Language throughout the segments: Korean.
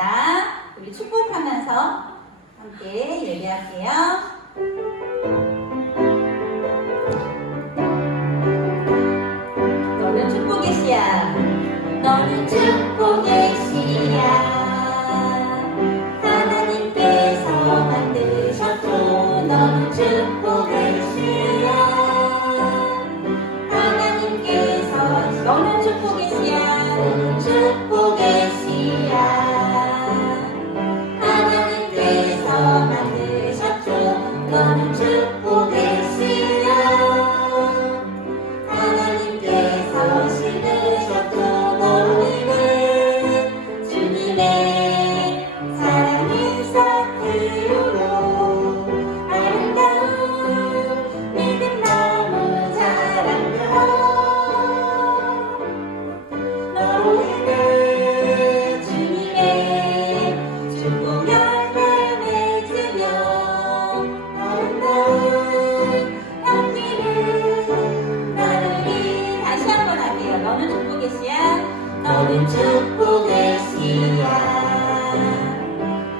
하겠습니다. 우리 축복하면서 함께 예배할게요. 너는 축복의 씨야. 너는 축복의 씨야. 하나님께서 만드셨고 너는 축복의 씨야. 하나님께서 너는 축복의 씨야. 너는 축복의 씨야. 하나님께서 만드셨죠. 너는 축복의 씨야. 하나님께서 심으셨죠. 너로 인해 주님의 사랑의 사태로 아름다운 믿음 나무 자랑들어 너로 인해 주님의 축복 열매 맺으며 아름다운 향기를 나누리. 다시 한번 할게요. 너는 축복의 씨야. 너는 축복의 씨야.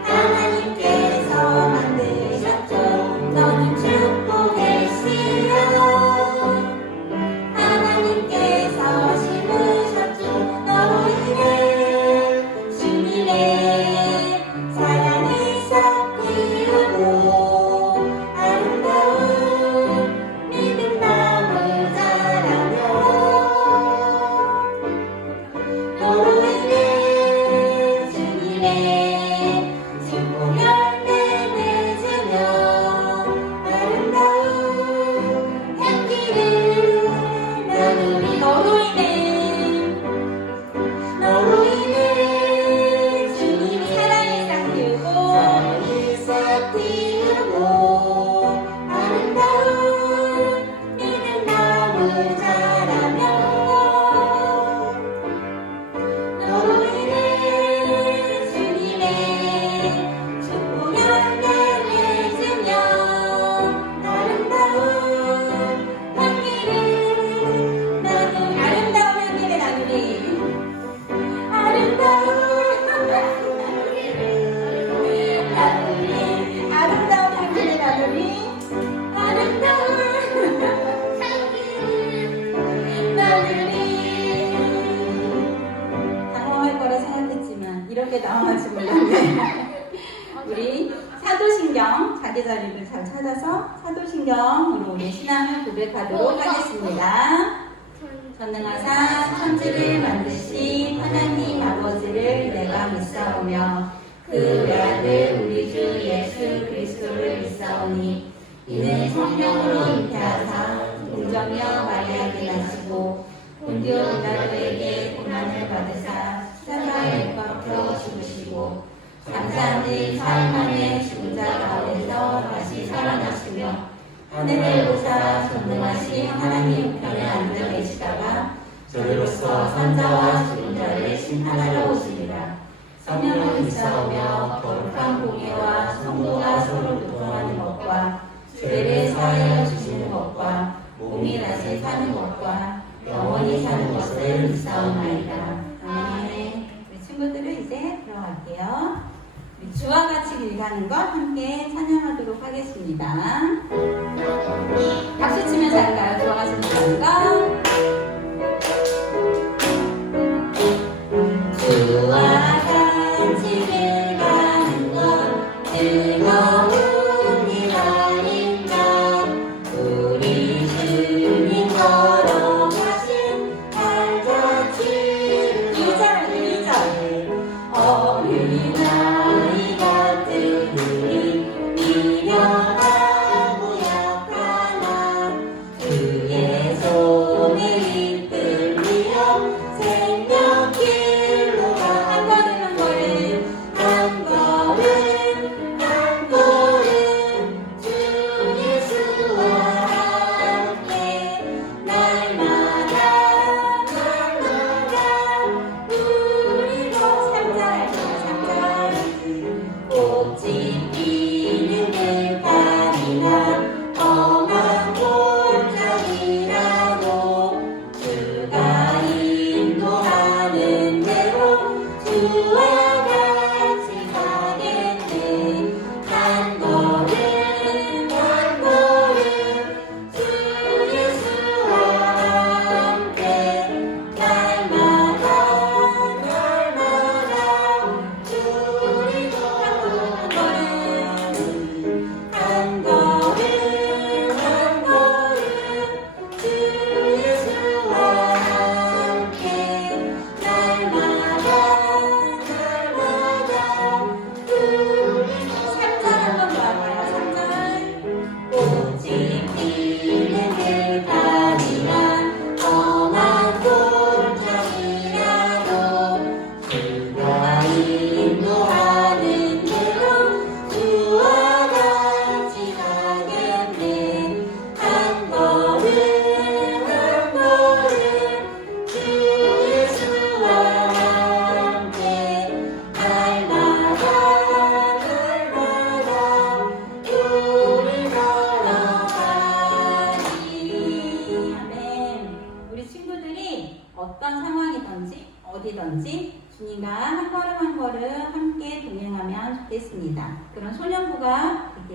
하나님께서 만드셨죠. 너는 축복의 씨야. 하나님께서 심으셨죠. 너로 인해 주님의 사랑의 싹 피우고 아름다운 믿음 나무 자라며 너로 인해 주님의 축복 열매 맺으며 아름다운 향기를 나누리. 너로 인해 주님의 사랑의 싹 피우고 아름다운 믿음 나무 자라며 너로 인해 주님의 축복 열매 맺으며 아름다운 향기를 나누리. 아름다운 향기를 나누리. 아름다운 향기를 나누리. 당황할 거라 생각했지만 이렇게 당황할지 몰랐네. 우리 사도신경 자기 자리를 잘 찾아서 사도신경으로 우리 신앙을 고백하도록 하겠습니다. 전능하사 천지를 만드신 하나님 아버지를 내가 믿사오며 그 외아들 우리 주 예수 그리스도를 믿사오니 이는 성령으로 잉태하사 동정녀 마리아에게 나시고 본디오 빌라도에게 고난을 받으사 십자가에 못 박혀 죽으시고 장사한 지 사흘 만에 죽은 자 가운데서 다시 살아나시며 하늘을 보사 전능하신 하나님 우편에 앉아 계시다가 저리로서 산자와 죽은 자를 심판하러 오시리라. 성령을 믿사오며 거룩한 공예와 성도가 서로 교통하는 것과 죄를 사하여 주시는 것과 몸이 다시 사는 것과 영원히 사는 것을 믿사오나이다. 아멘. 우리 친구들은 이제 들어갈게요. 우리 주와 같이 길가는 것 함께 찬양하도록 하겠습니다. 박수 치면서 할까요? 주와 같이 길가는 것. 주와 같이 길가는 것 즐거운 일 아닌가. 우리 주님 걸어가신 발자취 2절 어린아이 같은 우리 미련한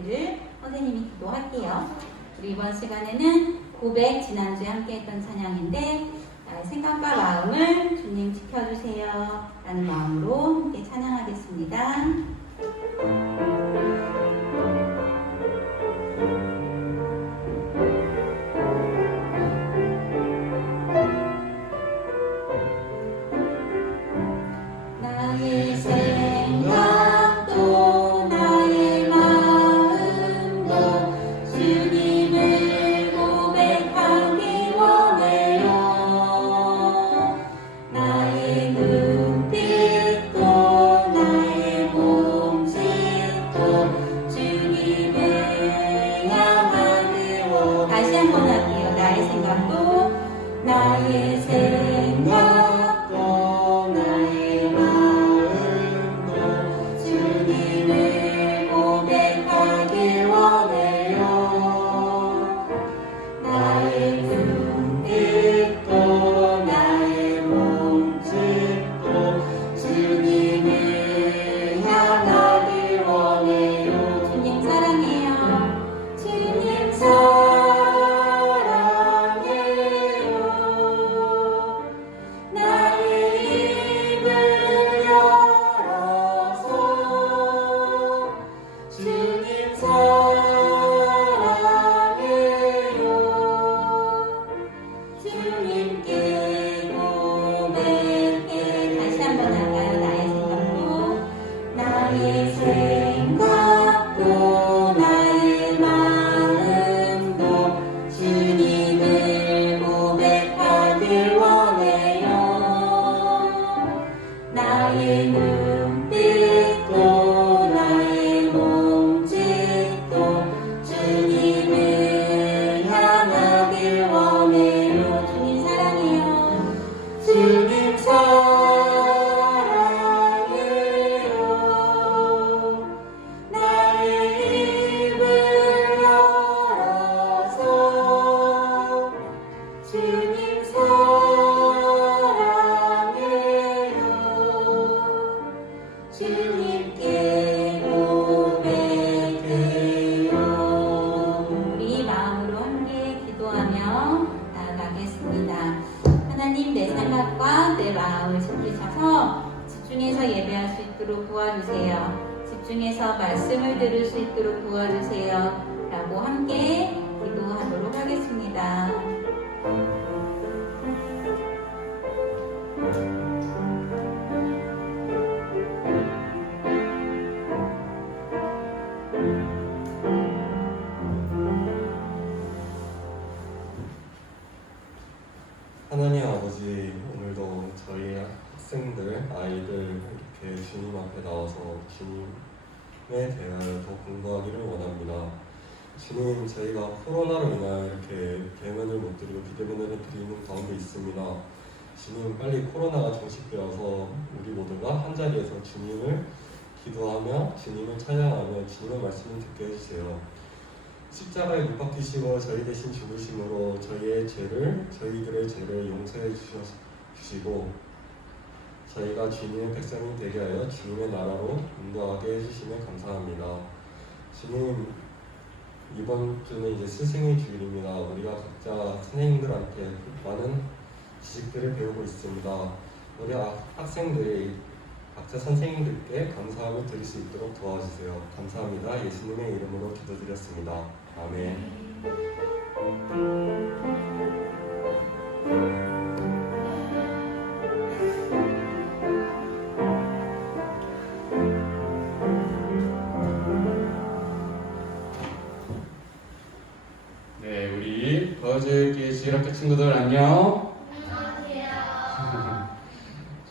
되기를 선생님이 기도할게요. 우리 이번 시간에는 고백, 지난주에 함께 했던 찬양인데 나의 생각과 마음을 주님 지켜주세요 라는 마음으로 함께 찬양하겠습니다. 나의 생각도 나의 마음도 주님을 고백하기 원해요. 나의 눈빛도 나의 몸짓도 주님을 향하기 원해요. 다시 한번 할게요. 나의 생각도 나의 생각도 나의 마음도 주님을 고백하기 원해요. 나의 눈빛도 나의 몸짓도 주님을 향하기 원해요. 주님 사랑해요. 주님 사랑해요. 나의 입을 열어서 주님 사랑해요. 주님께 고백해. 다시 한번 할까요? 나의 생각도 나의 마음도 주님을 고백하길 원해요. 나의 눈빛도 나의 몸짓도 주님을 향하길 원해요. 주님 사랑해요. 주님 사랑해요. 나의 입을 열어서 주님 사랑해요. 주님께 고백해요. 우리 마음으로 함께 기도하며 나아가겠습니다. 하나님, 내 생각과 내 마음을 지키셔서 집중해서 예배할 수 있도록 도와주세요. 집중해서 말씀을 들을 수 있도록 도와주세요 라고 함께 기도하도록 하겠습니다. 하나님 아버지, 오늘도 저희 학생들, 아이들 이렇게 주님 앞에 나와서 주님의 대화를 더 공부하기를 원합니다. 주님, 저희가 코로나로 인하여 이렇게 대면을 못 드리고 비대면을 드리는 가운데 있습니다. 주님, 빨리 코로나가 종식되어서 우리 모두가 한자리에서 주님을 기도하며 주님을 찬양하며 주님의 말씀을 듣게 해주세요. 십자가에 못 박히시고 저희 대신 죽으심으로 저희들의 죄를 용서해 주시고 저희가 주님의 백성이 되게 하여 주님의 나라로 인도하게 해주시면 감사합니다. 주님, 이번 주는 이제 스승의 주일입니다. 우리가 각자 선생님들한테 많은 지식들을 배우고 있습니다. 우리 학생들이 각자 선생님들께 감사함을 드릴 수 있도록 도와주세요. 감사합니다. 예수님의 이름으로 기도드렸습니다. 아멘. 네, 우리 거제기 지혜롭게 친구들 안녕.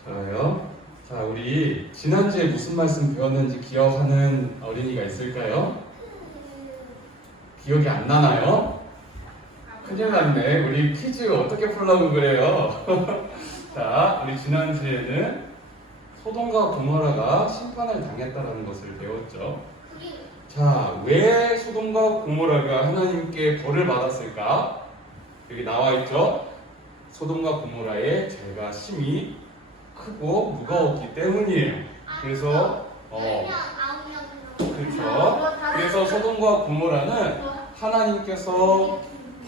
좋아요. 자, 우리 지난주에 무슨 말씀 배웠는지 기억하는 어린이가 있을까요? 기억이 안 나나요? 큰일 났네. 우리 퀴즈 어떻게 풀려고 그래요? 자, 우리 지난주에는 소돔과 고모라가 심판을 당했다는 것을 배웠죠. 자, 왜 소돔과 고모라가 하나님께 벌을 받았을까? 여기 나와 있죠. 소돔과 고모라의 죄가 심히 크고 무거웠기 때문이에요. 그래서 그렇죠. 그래서 소돔과 고모라는 하나님께서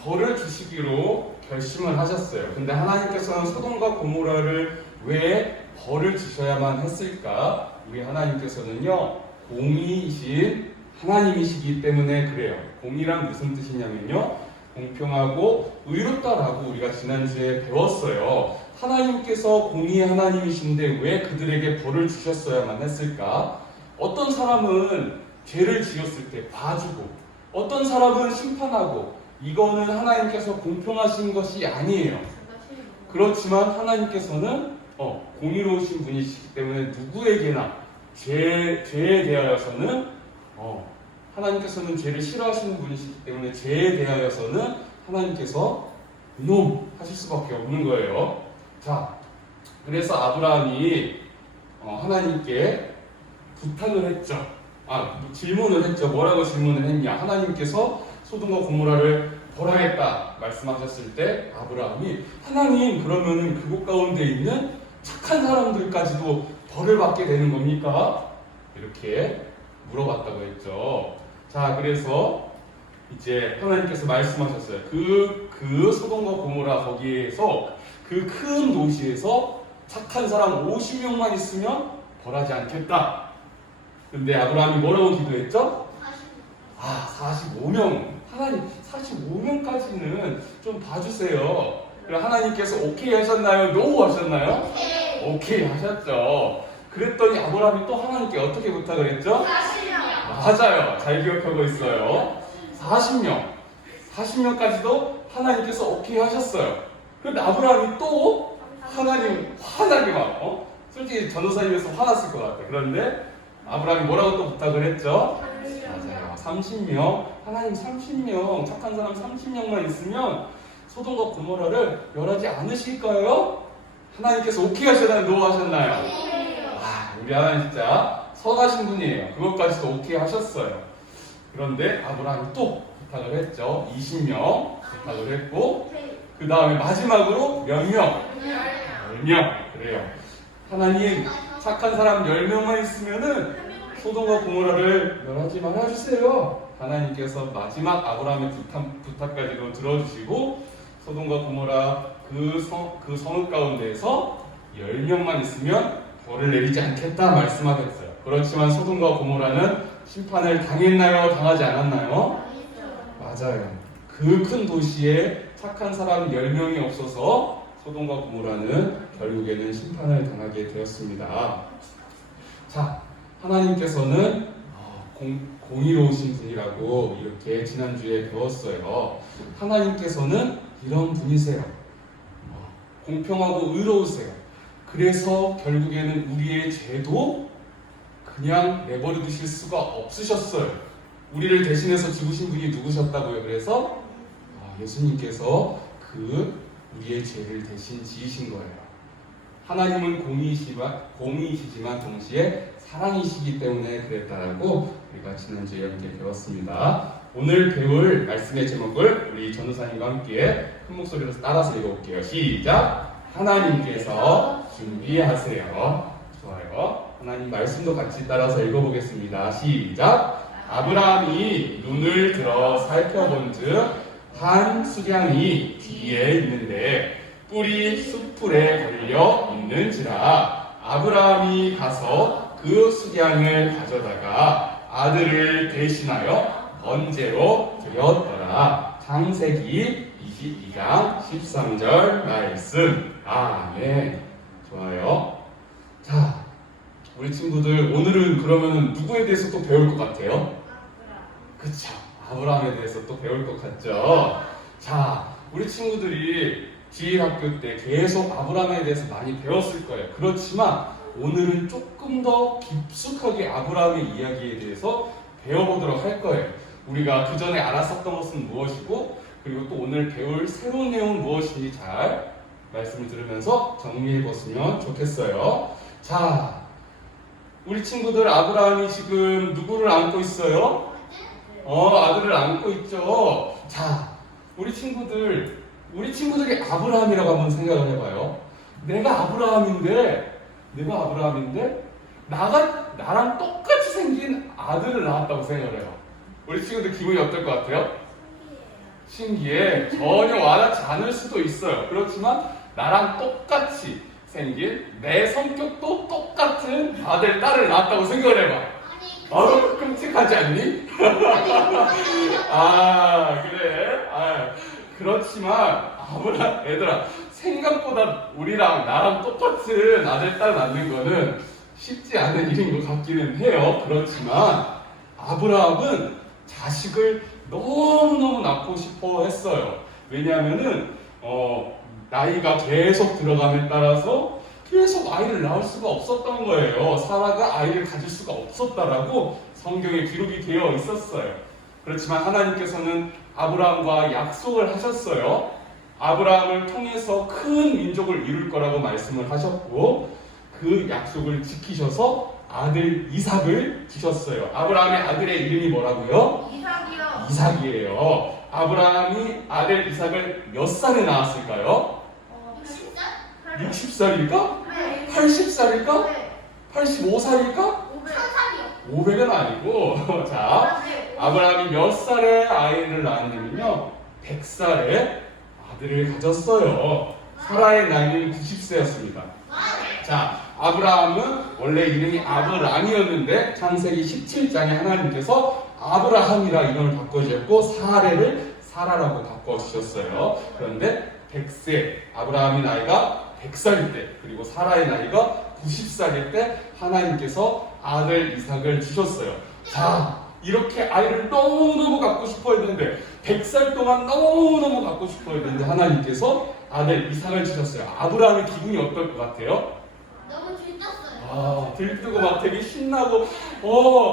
벌을 주시기로 결심을 하셨어요. 근데 하나님께서는 소돔과 고모라를 왜 벌을 주셔야만 했을까? 우리 하나님께서는요, 공의이신 하나님이시기 때문에 그래요. 공의란 무슨 뜻이냐면요, 공평하고 의롭다라고 우리가 지난주에 배웠어요. 하나님께서 공의의 하나님이신데 왜 그들에게 벌을 주셨어야만 했을까? 어떤 사람은 죄를 지었을 때 봐주고, 어떤 사람은 심판하고, 이거는 하나님께서 공평하신 것이 아니에요. 그렇지만 하나님께서는 공의로우신 분이시기 때문에 누구에게나 죄에 대하여서는 하나님께서는 죄를 싫어하시는 분이시기 때문에 죄에 대하여서는 하나님께서 하실 수밖에 없는 거예요. 자, 그래서 아브라함이 하나님께 부탁을 했죠. 질문을 했죠. 뭐라고 질문을 했냐? 하나님께서 소돔과 고모라를 벌하겠다 말씀하셨을 때 아브라함이 하나님, 그러면은 그곳 가운데 있는 착한 사람들까지도 벌을 받게 되는 겁니까? 이렇게 물어봤다고 했죠. 자, 그래서 이제 하나님께서 말씀하셨어요. 그 소돔과 고모라 거기에서 그 큰 도시에서 착한 사람 50명만 있으면 벌하지 않겠다. 근데 아브라함이 뭐라고 기도했죠? 45명. 하나님, 45명까지는 좀 봐주세요. 그럼 하나님께서 오케이 하셨나요? 노 하셨나요? 오케이 하셨죠. 그랬더니 아브라함이 또 하나님께 어떻게 부탁을 했죠? 40명. 맞아요. 잘 기억하고 있어요. 40명까지도 하나님께서 오케이 하셨어요. 그런데 아브라함이 또 하나님 화나게 막 솔직히 전도사님에서 화났을 것 같아요. 그런데 아브라함이 뭐라고 또 부탁을 했죠? 맞아요. 30명. 하나님 30명, 착한 사람 30명만 있으면 소돔과 고모라를 멸하지 않으실까요? 하나님께서 오케이 하셨나요? 노 하셨나요? 우리 하나님 진짜 선하신 분이에요. 그것까지도 오케이 하셨어요. 그런데 아브라함이 또 부탁을 했죠. 20명 부탁을 했고, 그 다음에 마지막으로 몇 명? 10명. 그래요. 하나님, 착한 사람 10명만 있으면은 소돔과 고모라를 멸하지 말아주세요. 하나님께서 마지막 아브라함의 부탁까지도 들어주시고 소돔과 고모라 그 성읍 가운데에서 10명만 있으면 벌을 내리지 않겠다 말씀하셨어요. 그렇지만 소돔과 고모라는 심판을 당했나요? 당하지 않았나요? 맞아요. 그 큰 도시에 착한 사람 10명이 없어서 소돔과 고모라는 결국에는 심판을 당하게 되었습니다. 자, 하나님께서는 공의로우신 분이라고 이렇게 지난주에 배웠어요. 하나님께서는 이런 분이세요. 공평하고 의로우세요. 그래서 결국에는 우리의 죄도 그냥 내버려 두실 수가 없으셨어요. 우리를 대신해서 죽으신 분이 누구셨다고요? 그래서 예수님께서 우리의 죄를 대신 지으신 거예요. 하나님은 공의이시지만 동시에 사랑이시기 때문에 그랬다라고 우리가 지난주에 함께 배웠습니다. 오늘 배울 말씀의 제목을 우리 전도사님과 함께 큰 목소리로 따라서 읽어볼게요. 시작! 하나님께서 준비하세요. 좋아요. 하나님 말씀도 같이 따라서 읽어보겠습니다. 시작! 아브라함이 눈을 들어 살펴본즉 한 수량이 뒤에 있는데 뿔이 숯불에 걸려 있는지라 아브라함이 가서 그 수량을 가져다가 아들을 대신하여 번제로 드렸더라. 창세기 22장 13절 말씀. 아멘. 좋아요. 자, 우리 친구들 오늘은 그러면 누구에 대해서 또 배울 것 같아요? 그쵸. 아브라함에 대해서 또 배울 것 같죠. 자, 우리 친구들이 지일학교 때 계속 아브라함에 대해서 많이 배웠을 거예요. 그렇지만 오늘은 조금 더 깊숙하게 아브라함의 이야기에 대해서 배워보도록 할 거예요. 우리가 그 전에 알았었던 것은 무엇이고, 그리고 또 오늘 배울 새로운 내용은 무엇인지 잘 말씀을 들으면서 정리해봤으면 좋겠어요. 자, 우리 친구들 아브라함이 지금 누구를 안고 있어요? 아들을 안고 있죠. 자, 우리 친구들이 아브라함이라고 한번 생각을 해봐요. 내가 아브라함인데 나랑 똑같이 생긴 아들을 낳았다고 생각을 해요. 우리 친구들 기분이 어떨 것 같아요? 신기해. 전혀 와닿지 않을 수도 있어요. 그렇지만 나랑 똑같이 생긴 내 성격도 똑같은 아들, 딸을 낳았다고 생각을 해봐. 바로 끔찍하지 않니? 아, 그래. 그렇지만 얘들아, 생각보다 우리랑 나랑 똑같은 아들, 딸 낳는 거는 쉽지 않은 일인 것 같기는 해요. 그렇지만 아브라함은 자식을 너무너무 낳고 싶어 했어요. 왜냐하면은 나이가 계속 들어감에 따라서 계속 아이를 낳을 수가 없었던 거예요. 사라가 아이를 가질 수가 없었다라고 성경에 기록이 되어 있었어요. 그렇지만 하나님께서는 아브라함과 약속을 하셨어요. 아브라함을 통해서 큰 민족을 이룰 거라고 말씀을 하셨고 그 약속을 지키셔서 아들 이삭을 주셨어요. 아브라함의 아들의 이름이 뭐라고요? 이삭이요. 이삭이에요. 아브라함이 아들 이삭을 몇 살에 낳았을까요? 60살? 60살일까? 네. 80살일까? 네. 85살일까? 500살이요. 500은 아니고 자 아브라함이 몇 살에 아이를 낳았냐면요 100살에 아들을 가졌어요. 사라의 나이는 90세였습니다. 자 아브라함은 원래 이름이 아브람이었는데 창세기 17장에 하나님께서 아브라함이라 이름을 바꿔주셨고 사례를 사라라고 바꿔주셨어요. 그런데 100세 아브라함의 나이가 100살일 때 그리고 사라의 나이가 90살일 때 하나님께서 아들 이삭을 주셨어요. 자 이렇게 아이를 너무너무 갖고 싶어 했는데 100살 동안 너무너무 갖고 싶어 했는데 하나님께서 아들 이삭을 주셨어요. 아브라함의 기분이 어떨 것 같아요? 너무 들떴어요. 들뜨고 막 되게 신나고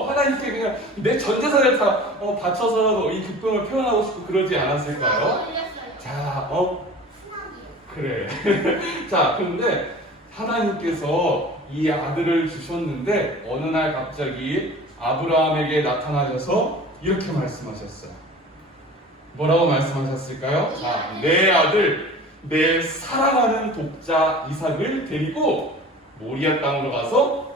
하나님께 그냥 내 전 재산을 다 바쳐서라도 이 기쁨을 표현하고 싶고 그러지 않았을까요? 자, 그래. 자, 그런데 하나님께서 이 아들을 주셨는데 어느 날 갑자기 아브라함에게 나타나셔서 이렇게 말씀하셨어요. 뭐라고 말씀하셨을까요? 자, 내 아들, 내 사랑하는 독자 이삭을 데리고 모리아 땅으로 가서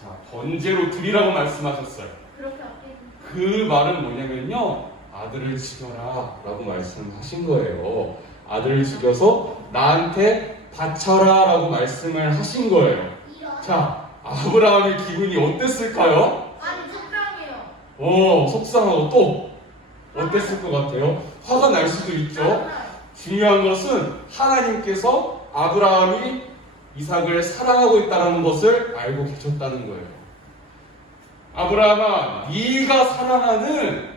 자, 번제로 드리라고 말씀하셨어요. 그렇게 어떻게? 그 말은 뭐냐면요. 아들을 죽여라 라고 말씀하신 거예요. 아들을 죽여서 나한테 바쳐라 라고 말씀을 하신 거예요. 자, 아브라함의 기분이 어땠을까요? 아니 속상해요. 속상하고 또 어땠을 것 같아요? 화가 날 수도 있죠. 중요한 것은 하나님께서 아브라함이 이삭을 사랑하고 있다는 것을 알고 계셨다는 거예요. 아브라함아, 네가 사랑하는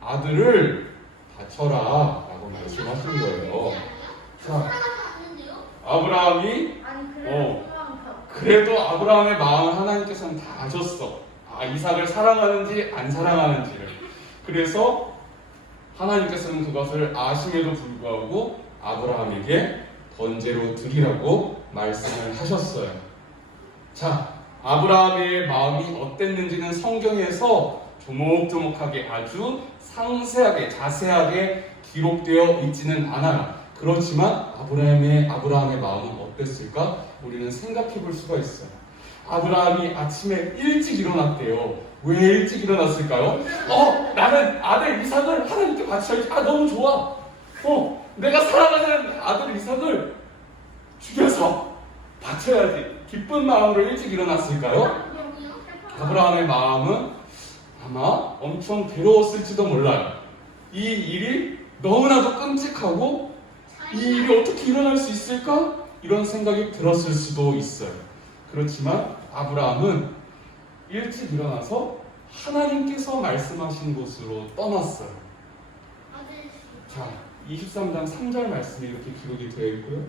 아들을 바쳐라 라고 말씀하신 거예요. 자, 아브라함이 아니 그래도 아브라함의 마음을 하나님께서는 다 아셨어. 이삭을 사랑하는지 안 사랑하는지를. 그래서 하나님께서는 그것을 아심에도 불구하고 아브라함에게 번제로 드리라고 말씀을 하셨어요. 자, 아브라함의 마음이 어땠는지는 성경에서 조목조목하게 아주 상세하게 자세하게 기록되어 있지는 않아요. 그렇지만 아브라함의 마음은 어땠을까? 우리는 생각해 볼 수가 있어요. 아브라함이 아침에 일찍 일어났대요. 왜 일찍 일어났을까요? 나는 아들 이삭을 하나님께 바쳐야지. 너무 좋아. 내가 사랑하는 아들 이삭을 죽여서 바쳐야지. 기쁜 마음으로 일찍 일어났을까요? 아브라함의 마음은 아마 엄청 괴로웠을지도 몰라요. 이 일이 너무나도 끔찍하고 이 일이 어떻게 일어날 수 있을까? 이런 생각이 들었을 수도 있어요. 그렇지만 아브라함은 일찍 일어나서 하나님께서 말씀하신 곳으로 떠났어요. 자, 23장 3절 말씀이 이렇게 기록이 되어 있고요.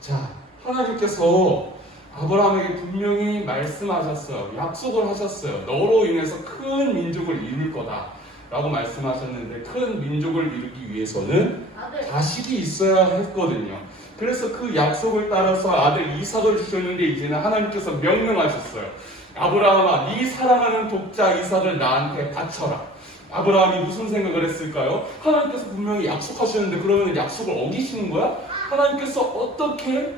자, 하나님께서 아브라함에게 분명히 말씀하셨어요. 약속을 하셨어요. 너로 인해서 큰 민족을 이룰 거다 라고 말씀하셨는데 큰 민족을 이루기 위해서는 자식이 있어야 했거든요. 그래서 그 약속을 따라서 아들 이삭을 주셨는데 이제는 하나님께서 명령하셨어요. 아브라함아, 네 사랑하는 독자 이삭을 나한테 바쳐라. 아브라함이 무슨 생각을 했을까요? 하나님께서 분명히 약속하셨는데 그러면 약속을 어기시는 거야? 하나님께서 어떻게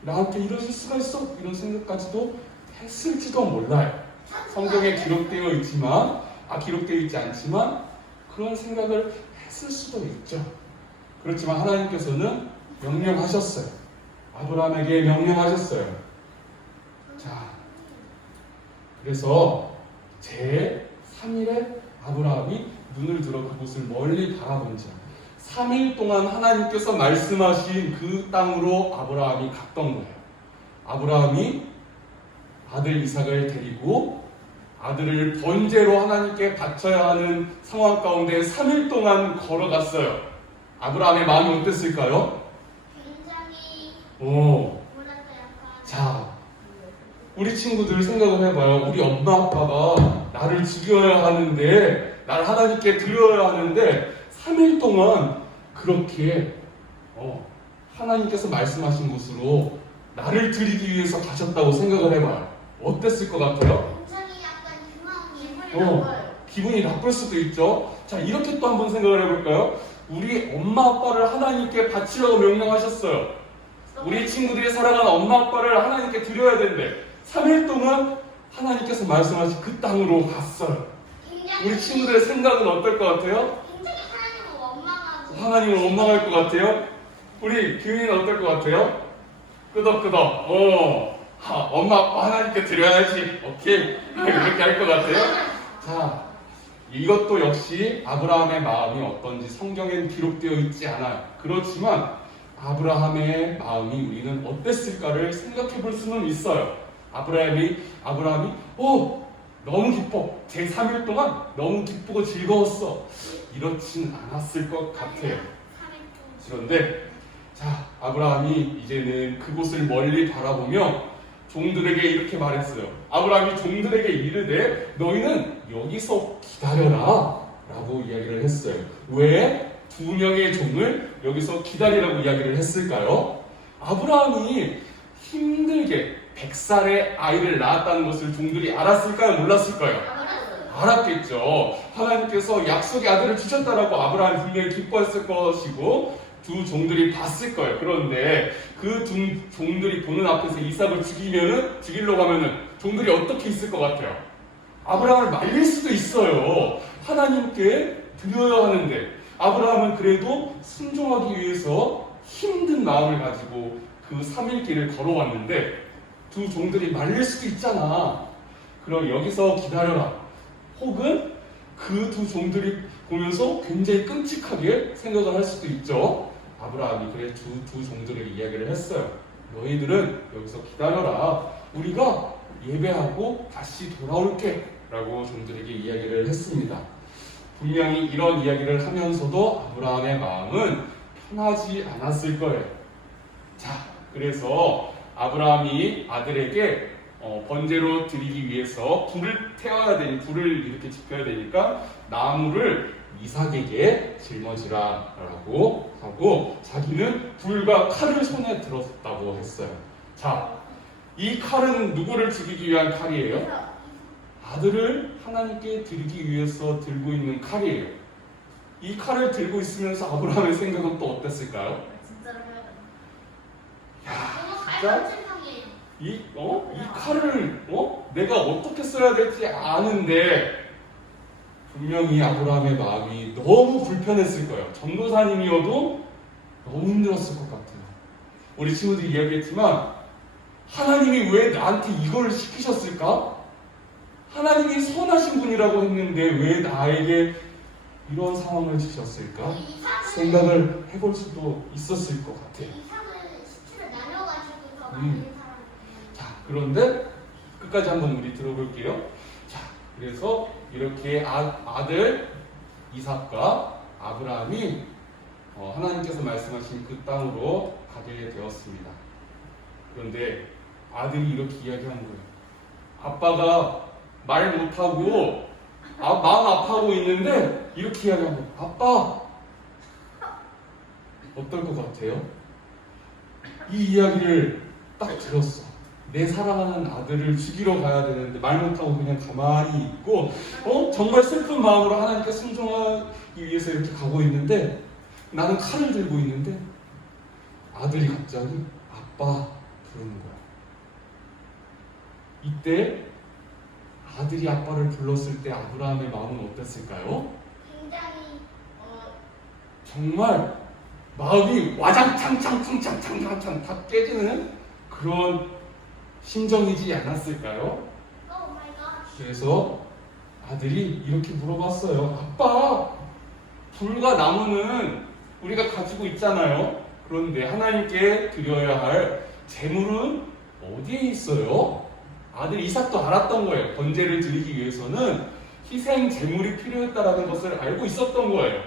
나한테 이러실 수가 있어? 이런 생각까지도 했을지도 몰라요. 성경에 기록되어 있지만 기록되어 있지 않지만 그런 생각을 했을 수도 있죠. 그렇지만 하나님께서는 명령하셨어요. 아브라함에게 명령하셨어요. 자, 그래서 제 3일에 아브라함이 눈을 들어 그곳을 멀리 바라본지라 3일 동안 하나님께서 말씀하신 그 땅으로 아브라함이 갔던 거예요. 아브라함이 아들 이삭을 데리고 아들을 번제로 하나님께 바쳐야 하는 상황 가운데 3일 동안 걸어갔어요. 아브라함의 마음이 어땠을까요? 굉장히 뭐랄까 약간 자, 우리 친구들 생각을 해봐요. 우리 엄마 아빠가 나를 죽여야 하는데, 나를 하나님께 드려야 하는데 3일 동안 그렇게 하나님께서 말씀하신 곳으로 나를 드리기 위해서 가셨다고 생각을 해봐요. 어땠을 것 같아요? 굉장히 약간 그 마음이 기분이 나쁠 수도 있죠. 자, 이렇게 또 한번 생각을 해볼까요? 우리 엄마 아빠를 하나님께 바치라고 명령하셨어요. 우리 친구들이 살아가는 엄마 아빠를 하나님께 드려야 된대. 3일 동안 하나님께서 말씀하신 그 땅으로 갔어요. 굉장히 우리 친구들의 생각은 어떨 것 같아요? 굉장히 하나님을 원망하고 하나님을 원망할 것 같아요? 우리 교인은 어떨 것 같아요? 끄덕끄덕. 엄마 아빠 하나님께 드려야지. 오케이. 이렇게 할 것 같아요? 자, 이것도 역시 아브라함의 마음이 어떤지 성경엔 기록되어 있지 않아요. 그렇지만 아브라함의 마음이 우리는 어땠을까를 생각해 볼 수는 있어요. 아브라함이 너무 기뻐. 제 3일 동안 너무 기쁘고 즐거웠어. 이렇진 않았을 것 같아요. 그런데 자, 아브라함이 이제는 그곳을 멀리 바라보며 종들에게 이렇게 말했어요. 아브라함이 종들에게 이르되 너희는 여기서 기다려라 라고 이야기를 했어요. 왜 2명의 종을 여기서 기다리라고 이야기를 했을까요? 아브라함이 힘들게 100살의 아이를 낳았다는 것을 종들이 알았을까요? 몰랐을까요? 알았겠죠. 하나님께서 약속의 아들을 주셨다라고 아브라함이 분명히 기뻐했을 것이고 두 종들이 봤을 거예요. 그런데 그 두 종들이 보는 앞에서 이삭을 죽이려고 하면은 종들이 어떻게 있을 것 같아요? 아브라함을 말릴 수도 있어요. 하나님께 드려야 하는데 아브라함은 그래도 순종하기 위해서 힘든 마음을 가지고 그 3일 길을 걸어왔는데 두 종들이 말릴 수도 있잖아. 그럼 여기서 기다려라. 혹은 그 두 종들이 보면서 굉장히 끔찍하게 생각을 할 수도 있죠. 아브라함이 그래 두 종들에게 이야기를 했어요. 너희들은 여기서 기다려라. 우리가 예배하고 다시 돌아올게 라고 종들에게 이야기를 했습니다. 분명히 이런 이야기를 하면서도 아브라함의 마음은 편하지 않았을 거예요. 자, 그래서 아브라함이 아들에게 번제로 드리기 위해서 불을 이렇게 지펴야 되니까 나무를 이삭에게 짊어지라 라고 하고 자기는 불과 칼을 손에 들었다고 했어요. 자, 이 칼은 누구를 죽이기 위한 칼이에요? 아들을 하나님께 드리기 위해서 들고 있는 칼이에요. 이 칼을 들고 있으면서 아브라함의 생각은 또 어땠을까요? 진짜로 해야 돼. 야, 진짜? 이 칼을 내가 어떻게 써야 될지 아는데 분명히 아브라함의 마음이 너무 불편했을 거예요. 전도사님이어도 너무 힘들었을 것 같아요. 우리 친구들이 이야기했지만 하나님이 왜 나한테 이걸 시키셨을까? 하나님이 선하신 분이라고 했는데 왜 나에게 이런 상황을 주셨을까? 생각을 해볼 수도 있었을 것 같아요. 시체를 나눠가지고 더 많은 사람을. 자, 그런데 끝까지 한번 우리 들어볼게요. 자, 그래서 이렇게 아들 이삭과 아브라함이 하나님께서 말씀하신 그 땅으로 가게 되었습니다. 그런데 아들이 이렇게 이야기한 거예요. 아빠가 말 못하고 마음 아파하고 있는데 이렇게 이야기한 거예요. 아빠! 어떨 것 같아요? 이 이야기를 딱 들었어. 내 사랑하는 아들을 죽이러 가야 되는데 말 못하고 그냥 가만히 있고 정말 슬픈 마음으로 하나님께 순종하기 위해서 이렇게 가고 있는데 나는 칼을 들고 있는데 아들이 갑자기 아빠 부르는 거야. 이때 아들이 아빠를 불렀을 때 아브라함의 마음은 어땠을까요? 굉장히 정말 마음이 와장창창창창창창창 다 깨지는 그런 심정이지 않았을까요? 오 마이 갓. 그래서 아들이 이렇게 물어봤어요. 아빠, 불과 나무는 우리가 가지고 있잖아요. 그런데 하나님께 드려야 할 재물은 어디에 있어요? 아들 이삭도 알았던 거예요. 번제를 드리기 위해서는 희생 재물이 필요했다라는 것을 알고 있었던 거예요.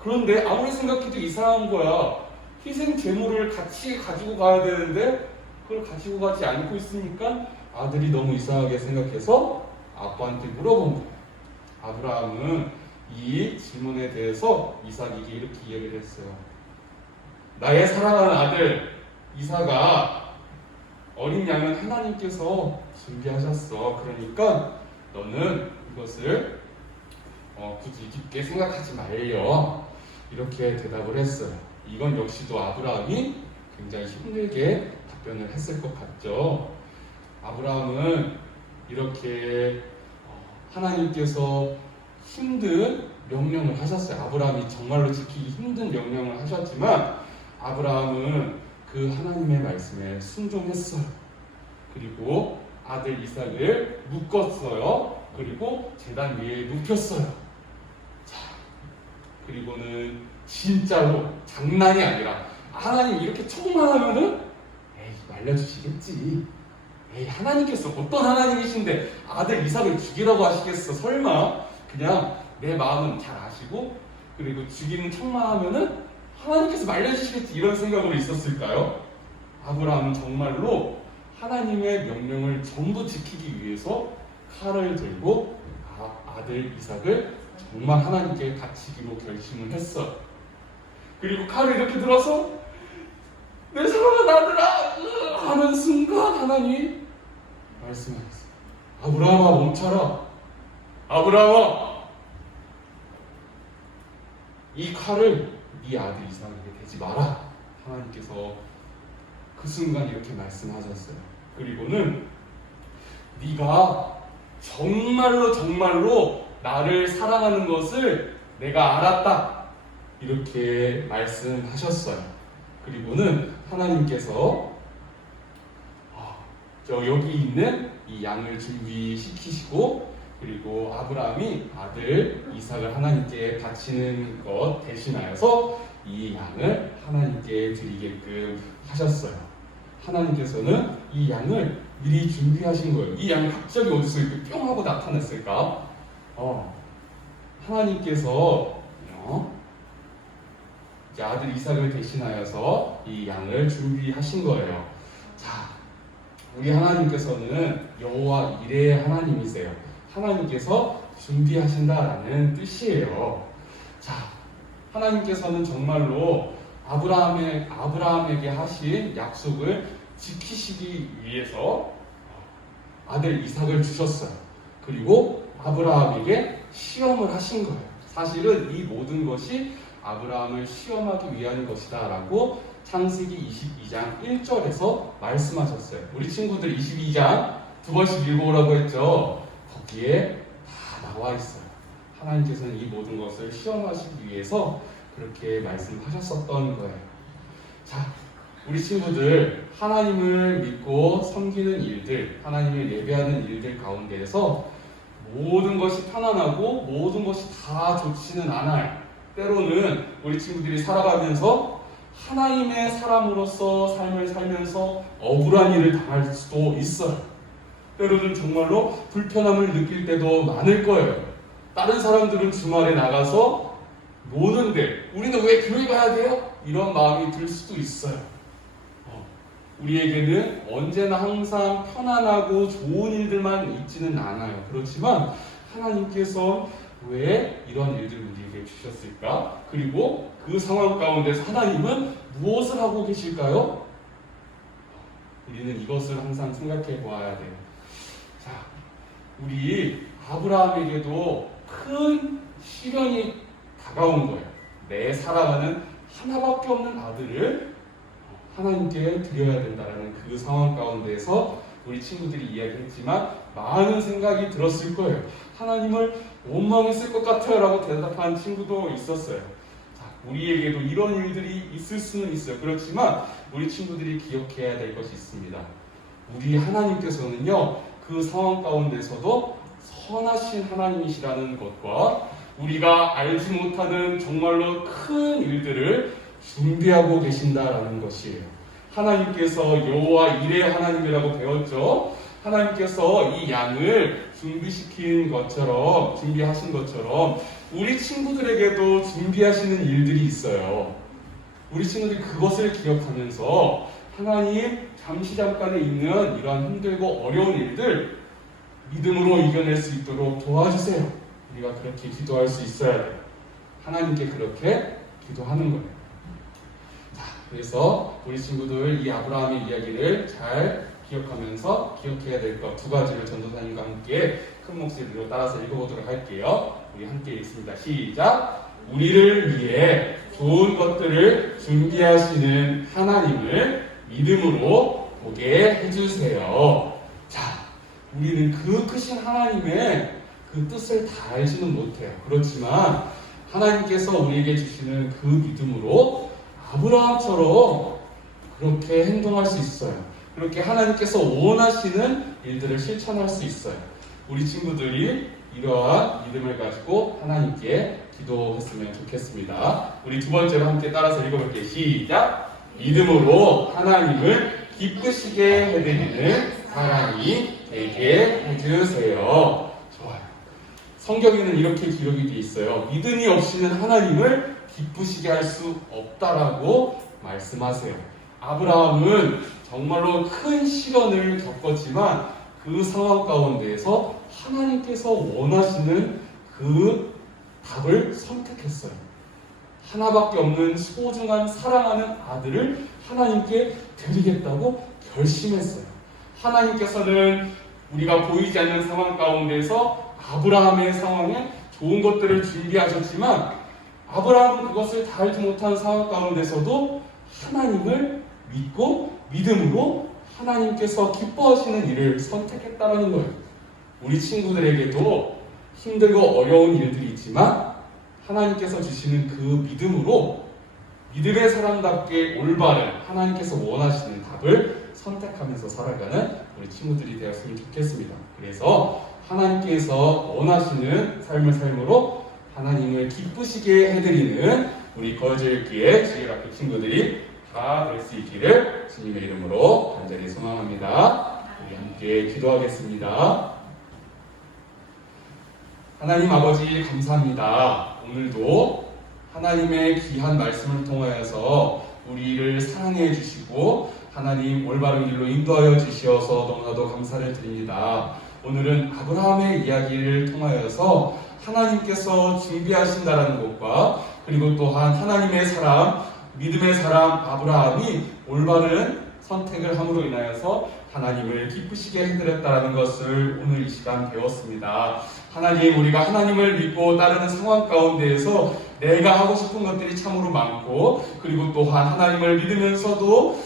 그런데 아무리 생각해도 이상한 거야. 희생 재물을 같이 가지고 가야 되는데 그걸 가지고 가지 않고 있으니까 아들이 너무 이상하게 생각해서 아빠한테 물어본 거예요. 아브라함은 이 질문에 대해서 이삭에게 이렇게 이야기를 했어요. 나의 사랑하는 아들 이삭아, 어린 양은 하나님께서 준비하셨어. 그러니까 너는 이것을 굳이 깊게 생각하지 말려. 이렇게 대답을 했어요. 이건 역시도 아브라함이 굉장히 힘들게 답변을 했을 것 같죠. 아브라함은 이렇게 하나님께서 힘든 명령을 하셨어요. 아브라함이 정말로 지키기 힘든 명령을 하셨지만 아브라함은 그 하나님의 말씀에 순종했어요. 그리고 아들 이삭을 묶었어요. 그리고 제단 위에 눕혔어요. 자, 그리고는 진짜로 장난이 아니라 하나님 이렇게 척만 하면은 에이 말려주시겠지. 에이 하나님께서 어떤 하나님이신데 아들 이삭을 죽이라고 하시겠어. 설마. 그냥 내 마음은 잘 아시고 그리고 죽이는 척만 하면은 하나님께서 말려주시겠지 이런 생각으로 있었을까요? 아브라함은 정말로 하나님의 명령을 전부 지키기 위해서 칼을 들고 아들 이삭을 정말 하나님께 바치기로 결심을 했어요. 그리고 칼을 이렇게 들어서 내 사랑하는 아들아 하는 순간 하나님이 말씀하셨어요. 아브라함아 멈춰라. 아브라함아 이 칼을 네 아들 이삭에게 대지 마라. 하나님께서 그 순간 이렇게 말씀하셨어요. 그리고는 네가 정말로 나를 사랑하는 것을 내가 알았다. 이렇게 말씀하셨어요. 그리고는 하나님께서 여기 있는 이 양을 준비시키시고 그리고 아브라함이 아들 이삭을 하나님께 바치는 것 대신하여서 이 양을 하나님께 드리게끔 하셨어요. 하나님께서는 이 양을 미리 준비하신 거예요. 이 양이 갑자기 어디서 이렇게 뿅 하고 나타났을까? 하나님께서 이제 아들 이삭을 대신하여서 이 양을 준비하신 거예요. 자, 우리 하나님께서는 여호와 이레의 하나님이세요. 하나님께서 준비하신다라는 뜻이에요. 자, 하나님께서는 정말로 아브라함에게 하신 약속을 지키시기 위해서 아들 이삭을 주셨어요. 그리고 아브라함에게 시험을 하신 거예요. 사실은 이 모든 것이 아브라함을 시험하기 위한 것이다 라고 창세기 22장 1절에서 말씀하셨어요. 우리 친구들 22장 두 번씩 읽어오라고 했죠. 거기에 다 나와 있어요. 하나님께서는 이 모든 것을 시험하시기 위해서 그렇게 말씀하셨었던 거예요. 자, 우리 친구들 하나님을 믿고 섬기는 일들, 하나님을 예배하는 일들 가운데에서 모든 것이 편안하고 모든 것이 다 좋지는 않아요. 때로는 우리 친구들이 살아가면서 하나님의 사람으로서 삶을 살면서 억울한 일을 당할 수도 있어요. 때로는 정말로 불편함을 느낄 때도 많을 거예요. 다른 사람들은 주말에 나가서 노는데 우리는 왜 교회 가야 돼요? 이런 마음이 들 수도 있어요. 우리에게는 언제나 항상 편안하고 좋은 일들만 있지는 않아요. 그렇지만 하나님께서 왜 이런 일들을 우리에게 주셨을까? 그리고 그 상황 가운데서 하나님은 무엇을 하고 계실까요? 우리는 이것을 항상 생각해 보아야 돼요. 자, 우리 아브라함에게도 큰 시련이 다가온 거예요. 내 사랑하는 하나밖에 없는 아들을 하나님께 드려야 된다는 그 상황 가운데서 우리 친구들이 이야기했지만 많은 생각이 들었을 거예요. 하나님을 원망했을 것 같아요 라고 대답한 친구도 있었어요. 자, 우리에게도 이런 일들이 있을 수는 있어요. 그렇지만 우리 친구들이 기억해야 될 것이 있습니다. 우리 하나님께서는요, 그 상황 가운데서도 선하신 하나님이시라는 것과 우리가 알지 못하는 정말로 큰 일들을 준비하고 계신다라는 것이에요. 하나님께서 여호와 이레 하나님이라고 배웠죠. 하나님께서 이 양을 준비하신 것처럼 우리 친구들에게도 준비하시는 일들이 있어요. 우리 친구들이 그것을 기억하면서 하나님 잠깐에 있는 이런 힘들고 어려운 일들 믿음으로 이겨낼 수 있도록 도와주세요. 우리가 그렇게 기도할 수 있어야 돼요. 하나님께 그렇게 기도하는 거예요. 자, 그래서 우리 친구들 이 아브라함의 이야기를 잘 기억하면서 기억해야 될 것 두 가지를 전도사님과 함께 큰 목소리로 따라서 읽어보도록 할게요. 우리 함께 읽습니다. 시작! 우리를 위해 좋은 것들을 준비하시는 하나님을 믿음으로 보게 해주세요. 자, 우리는 그 크신 하나님의 그 뜻을 다 알지는 못해요. 그렇지만 하나님께서 우리에게 주시는 그 믿음으로 아브라함처럼 그렇게 행동할 수 있어요. 그렇게 하나님께서 원하시는 일들을 실천할 수 있어요. 우리 친구들이 이러한 믿음을 가지고 하나님께 기도했으면 좋겠습니다. 우리 두 번째로 함께 따라서 읽어볼게요. 시작! 믿음으로 하나님을 기쁘시게 해드리는 사람이 되게 해주세요. 좋아요. 성경에는 이렇게 기록이 되어 있어요. 믿음이 없이는 하나님을 기쁘시게 할 수 없다라고 말씀하세요. 아브라함은 정말로 큰 시련을 겪었지만 그 상황 가운데에서 하나님께서 원하시는 그 답을 선택했어요. 하나밖에 없는 소중한 사랑하는 아들을 하나님께 드리겠다고 결심했어요. 하나님께서는 우리가 보이지 않는 상황 가운데서 아브라함의 상황에 좋은 것들을 준비하셨지만 아브라함은 그것을 다 알지 못한 상황 가운데서도 하나님을 믿고 믿음으로 하나님께서 기뻐하시는 일을 선택했다는 거예요. 우리 친구들에게도 힘들고 어려운 일들이 있지만 하나님께서 주시는 그 믿음으로 믿음의 사람답게 올바른 하나님께서 원하시는 답을 선택하면서 살아가는 우리 친구들이 되었으면 좋겠습니다. 그래서 하나님께서 원하시는 삶을 삶으로 하나님을 기쁘시게 해드리는 우리 거제일교회 주일학교 친구들이 다 될 수 있기를 주님의 이름으로 간절히 소망합니다. 우리 함께 기도하겠습니다. 하나님 아버지 감사합니다. 오늘도 하나님의 귀한 말씀을 통하여서 우리를 사랑해 주시고 하나님 올바른 길로 인도하여 주시어서 너무나도 감사를 드립니다. 오늘은 아브라함의 이야기를 통하여서 하나님께서 준비하신다라는 것과 그리고 또한 하나님의 사람, 믿음의 사람 아브라함이 올바른 선택을 함으로 인하여서 하나님을 기쁘시게 해드렸다는 것을 오늘 이 시간 배웠습니다. 하나님, 우리가 하나님을 믿고 따르는 상황 가운데에서 내가 하고 싶은 것들이 참으로 많고 그리고 또한 하나님을 믿으면서도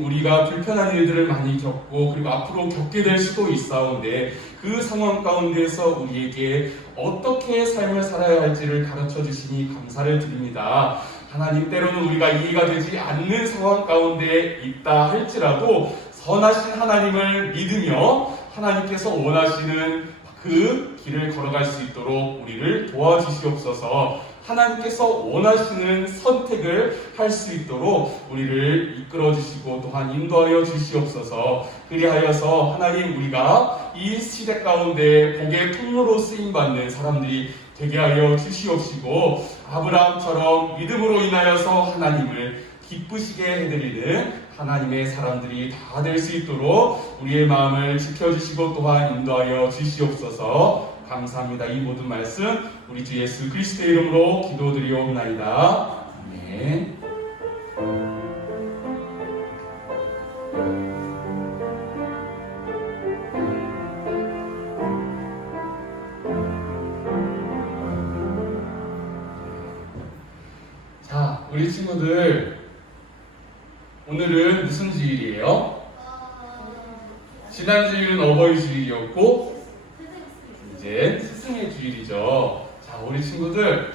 우리가 불편한 일들을 많이 겪고 그리고 앞으로 겪게 될 수도 있사온데 그 상황 가운데에서 우리에게 어떻게 삶을 살아야 할지를 가르쳐 주시니 감사를 드립니다. 하나님, 때로는 우리가 이해가 되지 않는 상황 가운데 있다 할지라도 선하신 하나님을 믿으며 하나님께서 원하시는 그 길을 걸어갈 수 있도록 우리를 도와주시옵소서. 하나님께서 원하시는 선택을 할 수 있도록 우리를 이끌어 주시고 또한 인도하여 주시옵소서. 그리하여서 하나님, 우리가 이 시대 가운데 복의 통로로 쓰임받는 사람들이 되게 하여 주시옵시고 아브라함처럼 믿음으로 인하여서 하나님을 기쁘시게 해드리는 하나님의 사람들이 다 될 수 있도록 우리의 마음을 지켜주시고 또한 인도하여 주시옵소서. 감사합니다. 이 모든 말씀 우리 주 예수 그리스도의 이름으로 기도드리옵나이다. 아멘. 자, 우리 친구들 오늘은 무슨 주일이에요? 지난 주일은 어버이 주일이었고 이제 스승의 주일이죠. 자, 우리 친구들,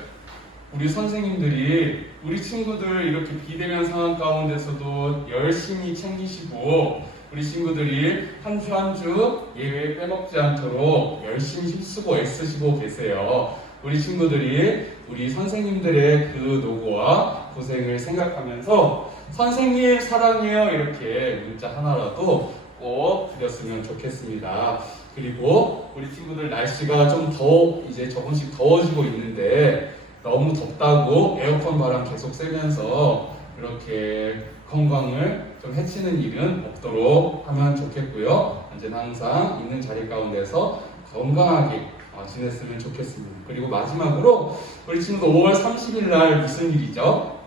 우리 선생님들이 우리 친구들 이렇게 비대면 상황 가운데서도 열심히 챙기시고 우리 친구들이 한 주 한 주 예외 빼먹지 않도록 열심히 힘쓰고 애쓰시고 계세요. 우리 친구들이 우리 선생님들의 그 노고와 고생을 생각하면서 선생님 사랑해요 이렇게 문자 하나라도 꼭 드렸으면 좋겠습니다. 그리고 우리 친구들 날씨가 좀 이제 조금씩 더워지고 있는데 너무 덥다고 에어컨 바람 계속 쐬면서 그렇게 건강을 좀 해치는 일은 없도록 하면 좋겠고요. 언제나 항상 있는 자리 가운데서 건강하게 지냈으면 좋겠습니다. 그리고 마지막으로 우리 친구들 5월 30일 날 무슨 일이죠?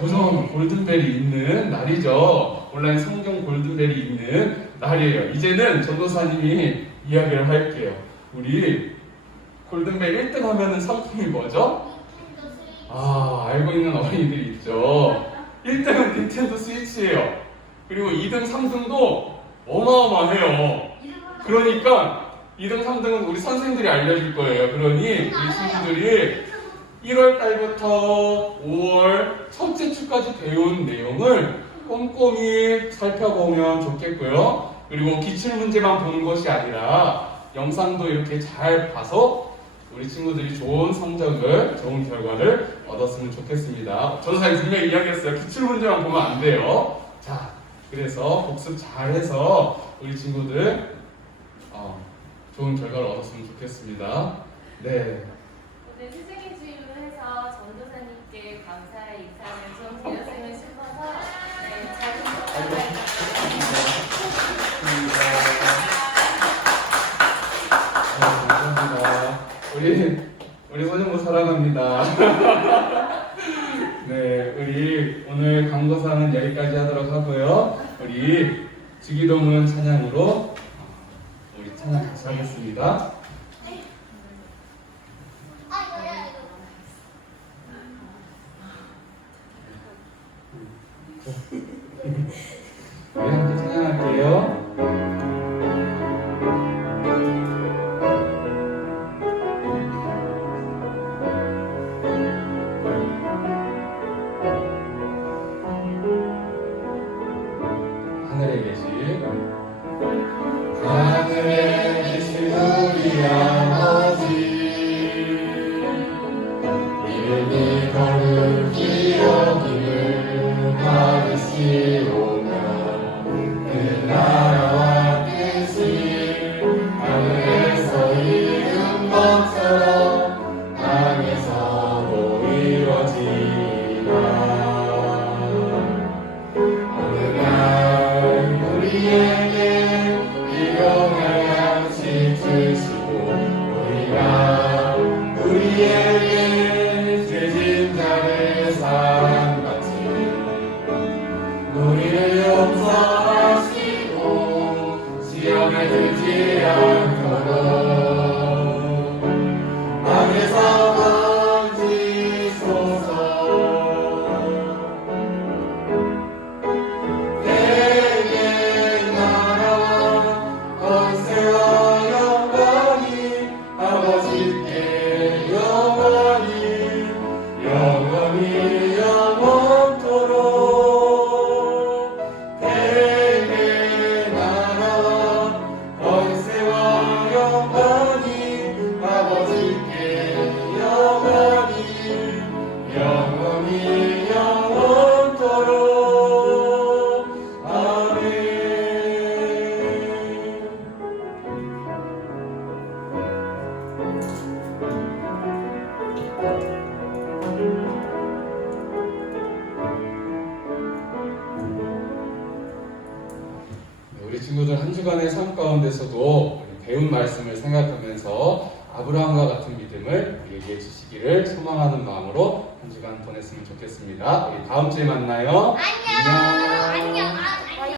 도전 골든벨이 있는 날이죠. 온라인 성경 골든벨이 있는 날이에요. 이제는 전도사님이 이야기를 할게요. 우리 골든벨 1등 하면은 상품이 뭐죠? 알고 있는 어린이들이 있죠. 1등은 닌텐도 스위치예요. 그리고 2등, 3등도 어마어마해요. 그러니까 2등, 3등은 우리 선생님들이 알려줄 거예요. 그러니 우리 친구들이 1월 달부터 5월 첫째 주까지 배운 내용을 꼼꼼히 살펴보면 좋겠고요. 그리고 기출문제만 보는 것이 아니라 영상도 이렇게 잘 봐서 우리 친구들이 좋은 성적을, 좋은 결과를 얻었으면 좋겠습니다. 전도사님 분명히 이야기했어요. 기출문제만 보면 안 돼요. 자, 그래서 복습 잘 해서 우리 친구들 좋은 결과를 얻었으면 좋겠습니다. 네. 오늘 스승의 주일로 해서 전도사님께 감사의 인사를 좀 드렸으면 싶어서 잘 감사합니다. 우리 소년부 사랑합니다. 네, 우리 오늘 강도사는 여기까지 하도록 하고요. 우리 주기도문 찬양으로 우리 찬양 같이 하겠습니다. 우리 함께 찬양할게요. 하늘에 계신 우리 아버지 이름이 거룩히 여김을 받으시오며 그 나라와 뜻이 하늘에서 이룬 것처럼 땅에서도 이루어지리라. 어느 날 우리에게 일용할 양식 주시고 우리에게 죄진 자를 사랑같이 우리를 용서하시고 시험에 들지 않도록 악에서 건지소서. 내게 나라와 권세와 영광이 아버지께 영원히 영원토록. 내게 나라와 권세와 영광이 아버지께 영원히 영원토록. 아멘. 우리 친구들 한 주간의 삶 가운데서도 배운 말씀을 생각하면서 아브라함과 같은 믿음을 우리에게 주시기를 소망하는 마음으로 한 주간 보냈으면 좋겠습니다. 우리 다음 주에 만나요. 안녕.